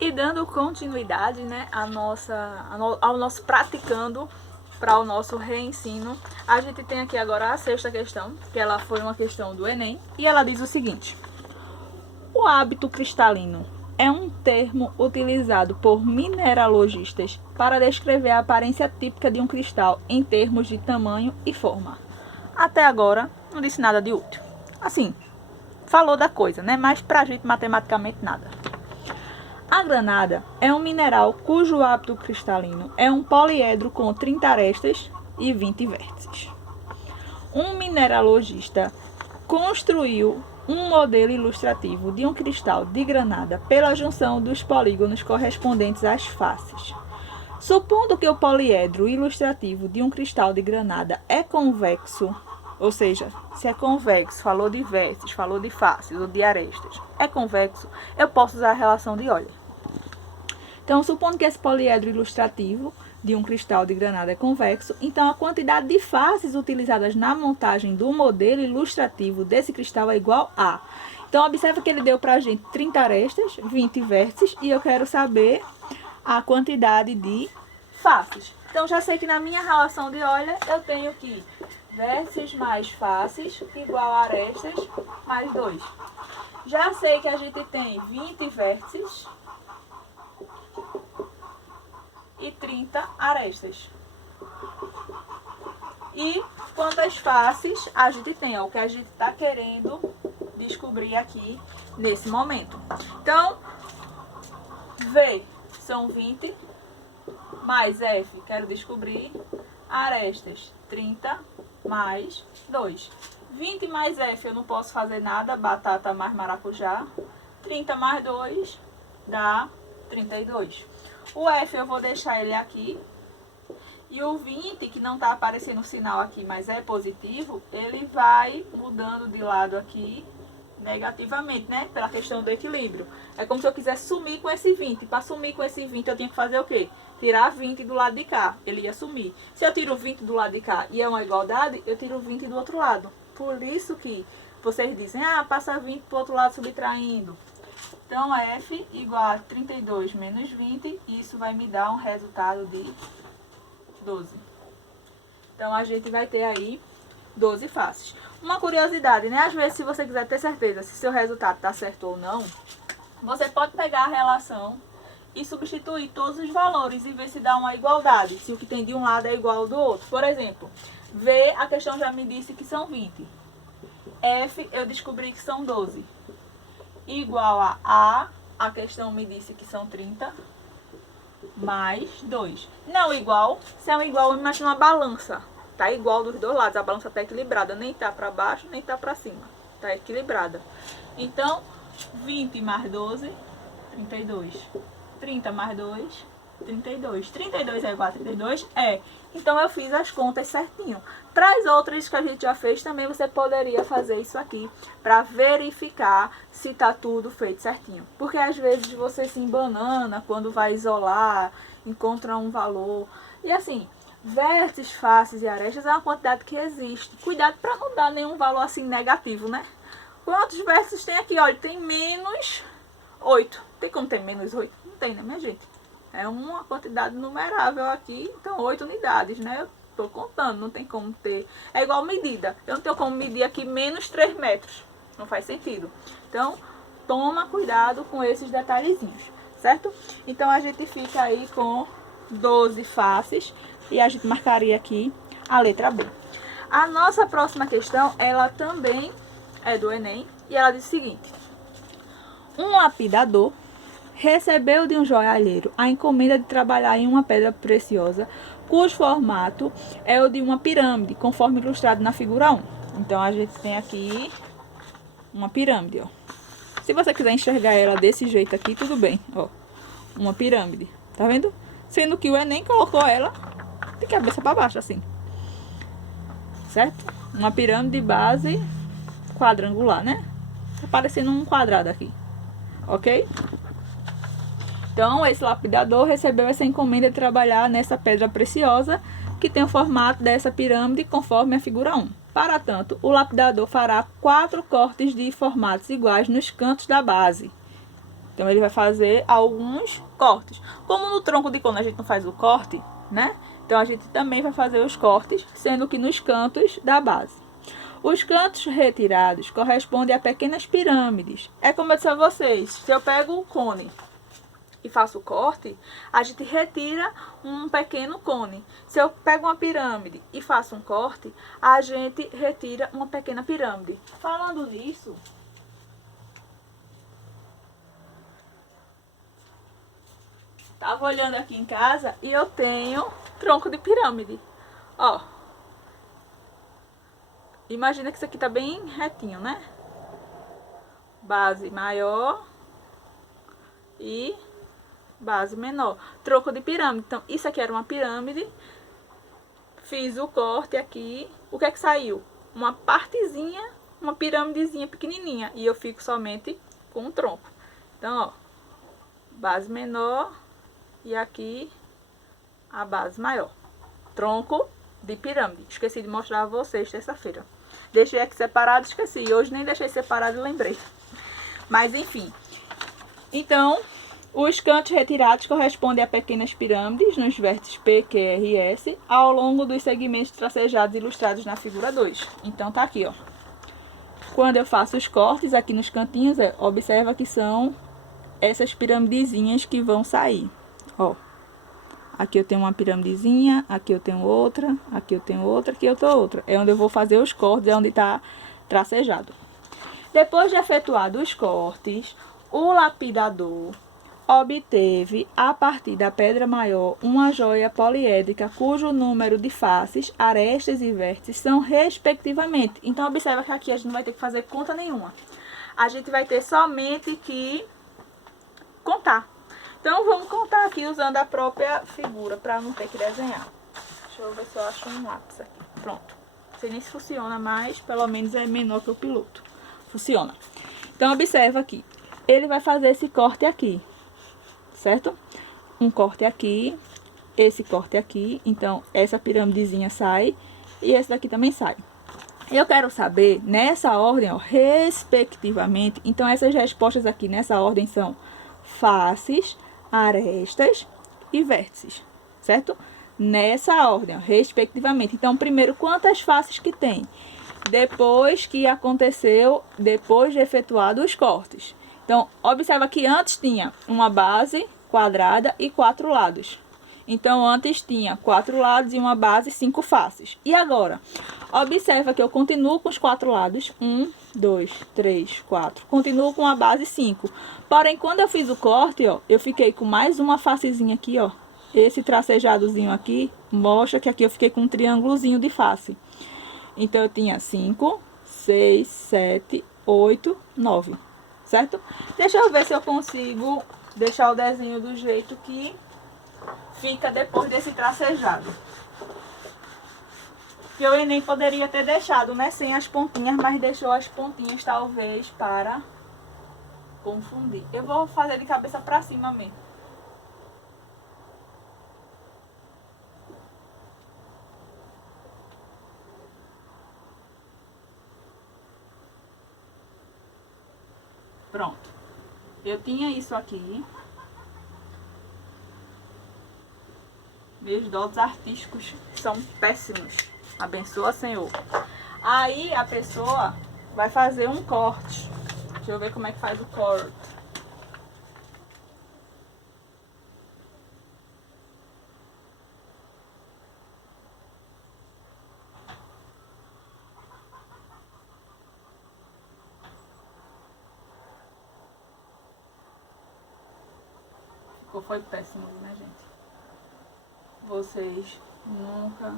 E dando continuidade, né, ao nosso praticando para o nosso reensino, a gente tem aqui agora a sexta questão, que ela foi uma questão do Enem, e ela diz o seguinte: o hábito cristalino é um termo utilizado por mineralogistas para descrever a aparência típica de um cristal em termos de tamanho e forma. Até agora, não disse nada de útil. Assim, falou da coisa, né? Mas pra gente matematicamente nada. A granada é um mineral cujo hábito cristalino é um poliedro com 30 arestas e 20 vértices. Um mineralogista construiu um modelo ilustrativo de um cristal de granada pela junção dos polígonos correspondentes às faces. Supondo que o poliedro ilustrativo de um cristal de granada é convexo, ou seja, se é convexo, falou de vértices, falou de faces ou de arestas, é convexo, eu posso usar a relação de Euler. Então, supondo que esse poliedro ilustrativo de um cristal de granada é convexo, então a quantidade de faces utilizadas na montagem do modelo ilustrativo desse cristal é igual a. Então, observa que ele deu para a gente 30 arestas, 20 vértices, e eu quero saber a quantidade de faces. Então, já sei que na minha relação de Euler, eu tenho que vértices mais faces igual a arestas mais 2. Já sei que a gente tem 20 vértices e 30 arestas. E quantas faces a gente tem? É o que a gente está querendo descobrir aqui nesse momento. Então, V são 20, mais F, quero descobrir, arestas, 30 mais 2. 20 mais F eu não posso fazer nada, batata mais maracujá. 30 mais 2 dá 32. O F eu vou deixar ele aqui. E o 20, que não está aparecendo o sinal aqui, mas é positivo, ele vai mudando de lado aqui negativamente, né? Pela questão do equilíbrio. É como se eu quisesse sumir com esse 20. Para sumir com esse 20, eu tinha que fazer o quê? Tirar 20 do lado de cá. Ele ia sumir. Se eu tiro 20 do lado de cá e é uma igualdade, eu tiro 20 do outro lado. Por isso que vocês dizem, passa 20 para o outro lado subtraindo. Então, F igual a 32 menos 20, e isso vai me dar um resultado de 12. Então, a gente vai ter aí 12 faces. Uma curiosidade, né? Às vezes, se você quiser ter certeza se seu resultado está certo ou não, você pode pegar a relação e substituir todos os valores e ver se dá uma igualdade, se o que tem de um lado é igual ao do outro. Por exemplo, V, a questão já me disse que são 20. F, eu descobri que são 12. Igual a questão me disse que são 30, mais 2. Não igual, se é um igual, imagina uma balança. Tá igual dos dois lados, a balança está equilibrada, nem tá para baixo, nem tá para cima. Tá equilibrada. Então, 20 mais 12, 32. 30 mais 2, 32. 32 é igual a 32? É. Então, eu fiz as contas certinho. Para as outras que a gente já fez, também você poderia fazer isso aqui, para verificar se tá tudo feito certinho. Porque às vezes você se embanana quando vai isolar, encontra um valor. E assim, vértices, faces e arestas é uma quantidade que existe. Cuidado para não dar nenhum valor assim negativo, né? Quantos vértices tem aqui? Olha, tem menos 8. Tem como ter menos 8? Não tem, né, minha gente? É uma quantidade numerável aqui, então 8 unidades, né? Eu tô contando, não tem como ter. É igual medida. Eu não tenho como medir aqui menos 3 metros. Não faz sentido. Então, toma cuidado com esses detalhezinhos, certo? Então, a gente fica aí com 12 faces e a gente marcaria aqui a letra B. A nossa próxima questão, ela também é do Enem e ela diz o seguinte: um lapidador recebeu de um joalheiro a encomenda de trabalhar em uma pedra preciosa, cujo formato é o de uma pirâmide, conforme ilustrado na figura 1. Então, a gente tem aqui uma pirâmide, ó. Se você quiser enxergar ela desse jeito aqui, tudo bem, ó. Uma pirâmide, tá vendo? Sendo que o Enem colocou ela de cabeça para baixo, assim. Certo? Uma pirâmide de base quadrangular, né? Tá parecendo um quadrado aqui. Ok? Então, esse lapidador recebeu essa encomenda de trabalhar nessa pedra preciosa, que tem o formato dessa pirâmide, conforme a figura 1. Para tanto, o lapidador fará 4 cortes de formatos iguais nos cantos da base. Então, ele vai fazer alguns cortes. Como no tronco de cone a gente não faz o corte, né? Então, a gente também vai fazer os cortes, sendo que nos cantos da base. Os cantos retirados correspondem a pequenas pirâmides. É como eu disse a vocês, se eu pego o cone e faço o corte, a gente retira um pequeno cone. Se eu pego uma pirâmide e faço um corte, a gente retira uma pequena pirâmide. Falando nisso, tava olhando aqui em casa e eu tenho tronco de pirâmide. Ó. Imagina que isso aqui tá bem retinho, né? Base maior e base menor. Tronco de pirâmide. Então, isso aqui era uma pirâmide. Fiz o corte aqui. O que é que saiu? Uma partezinha, uma pirâmidezinha pequenininha. E eu fico somente com o tronco. Então, ó. Base menor e aqui a base maior. Tronco de pirâmide. Esqueci de mostrar a vocês terça-feira. Deixei aqui separado, esqueci. Hoje nem deixei separado e lembrei. Mas, enfim. Então, os cantos retirados correspondem a pequenas pirâmides nos vértices P, Q, R e S ao longo dos segmentos tracejados ilustrados na figura 2. Então, tá aqui, ó. Quando eu faço os cortes aqui nos cantinhos, observa que são essas piramidezinhas que vão sair. Ó. Aqui eu tenho uma piramidezinha, aqui eu tenho outra, aqui eu tenho outra, aqui eu tenho outra. É onde eu vou fazer os cortes, é onde está tracejado. Depois de efetuados os cortes, o lapidador obteve, a partir da pedra maior, uma joia poliédrica cujo número de faces, arestas e vértices são respectivamente. Então, observa que aqui a gente não vai ter que fazer conta nenhuma. A gente vai ter somente que contar. Então, vamos contar aqui usando a própria figura, para não ter que desenhar. Deixa eu ver se eu acho um lápis aqui. Pronto. Não sei nem se funciona, mas pelo menos é menor que o piloto. Funciona. Então, observa aqui. Ele vai fazer esse corte aqui, certo? Um corte aqui, esse corte aqui. Então, essa piramidezinha sai e esse daqui também sai. Eu quero saber, nessa ordem, ó, respectivamente. Então, essas respostas aqui nessa ordem são faces, arestas e vértices, certo? Nessa ordem, ó, respectivamente. Então, primeiro, quantas faces que tem? Depois que aconteceu, depois de efetuado os cortes. Então, observa que antes tinha uma base quadrada e 4 lados. Então, antes tinha 4 lados e uma base, 5 faces. E agora, observa que eu continuo com os 4 lados. 1, 2, 3, 4. Continuo com a base 5. Porém, quando eu fiz o corte, ó, eu fiquei com mais uma facezinha aqui, ó. Esse tracejadozinho aqui mostra que aqui eu fiquei com um triângulozinho de face. Então, eu tinha 5, 6, 7, 8, 9. Certo? Deixa eu ver se eu consigo deixar o desenho do jeito que fica depois desse tracejado. Que o Enem poderia ter deixado, né? Sem as pontinhas, mas deixou as pontinhas talvez para confundir. Eu vou fazer de cabeça pra cima mesmo. Pronto. Eu tinha isso aqui. Meus dotes artísticos são péssimos. Abençoa, Senhor. Aí a pessoa vai fazer um corte. Deixa eu ver como é que faz o corte. Foi péssimo, né, gente? Vocês nunca